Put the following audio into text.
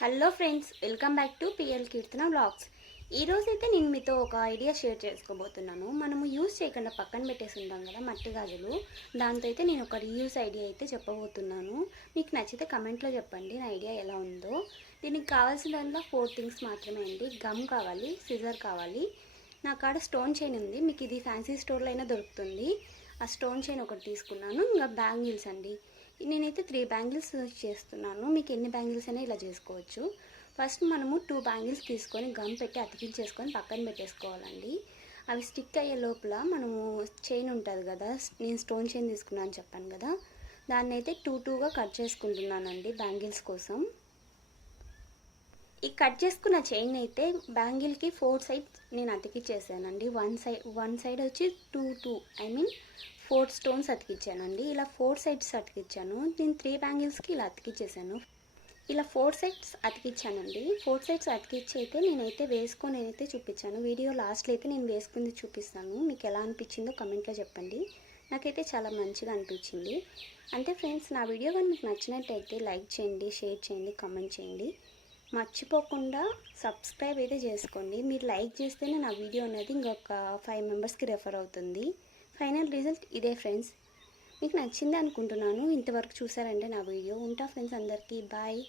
Hello friends welcome back to PL Keerthana vlogs ఈరోజు అయితే నేను మీతో ఒక ఐడియా షేర్ చేసుకోబోతున్నాను. మనము యూస్ చేయకుండా పక్కన పెట్టేసి ఉంటాం కదా మట్టి గాజులు. దాంతో అయితే నేను ఒక రీయూస్ ఐడియా అయితే చెప్పబోతున్నాను. మీకు నచ్చితే కమెంట్లో చెప్పండి నా ఐడియా ఎలా ఉందో. దీనికి కావాల్సిన ఫోర్ థింగ్స్ మాత్రమే అండి. గమ్ కావాలి సిజర్ కావాలి. నా కాడ స్టోన్ చైన్ ఉంది. మీకు ఇది ఫ్యాన్సీ స్టోర్లో అయినా దొరుకుతుంది. ఆ స్టోన్ చైన్ ఒకటి తీసుకున్నాను. ఇంకా బ్యాంగిల్స్ అండి. నేనైతే త్రీ బ్యాంగిల్స్ చేస్తున్నాను. మీకు ఎన్ని బ్యాంగిల్స్ అయినా ఇలా చేసుకోవచ్చు. ఫస్ట్ మనము టూ బ్యాంగిల్స్ తీసుకొని గమ్ పెట్టి అతికించేసుకొని పక్కన పెట్టేసుకోవాలండి. అవి స్టిక్ అయ్యే లోపల మనము చైన్ ఉంటుంది కదా నేను స్టోన్ చైన్ తీసుకున్నాను చెప్పాను కదా దాన్ని అయితే టూ టూగా కట్ చేసుకుంటున్నానండి బ్యాంగిల్స్ కోసం. ఈ కట్ చేసుకున్న చైన్ అయితే బ్యాంగిల్కి ఫోర్ సైడ్ నేను అతికిచ్చేసానండి. వన్ సైడ్ వన్ సైడ్ వచ్చి two two I mean four stones అతికిచ్చానండి ఇలా ఫోర్ సైడ్స్ అతికిచ్చాను నేను త్రీ బ్యాంగిల్స్కి ఇలా అతికిచ్చేసాను ఇలా ఫోర్ సైడ్స్ అతికిచ్చానండి ఫోర్ సైడ్స్ అతికిచ్చి అయితే నేనైతే వేసుకొని నేనైతే చూపించాను. వీడియో లాస్ట్లో అయితే నేను వేసుకుంది చూపిస్తాను. మీకు ఎలా అనిపించిందో కమెంట్లో చెప్పండి. నాకైతే చాలా మంచిగా అనిపించింది. అంటే ఫ్రెండ్స్ నా వీడియో కానీ మీకు నచ్చినట్టయితే లైక్ చేయండి షేర్ చేయండి కామెంట్ చేయండి. మర్చిపోకుండా సబ్స్క్రైబ్ అయితే చేసుకోండి. మీరు లైక్ చేస్తేనే నా వీడియో అనేది ఇంకొక ఫైవ్ మెంబర్స్కి రెఫర్ అవుతుంది. ఫైనల్ రిజల్ట్ ఇదే ఫ్రెండ్స్. మీకు నచ్చింది అనుకుంటున్నాను. ఇంతవరకు చూసారంటే నా వీడియో ఉంటా ఫ్రెండ్స్ అందరికీ. బాయ్.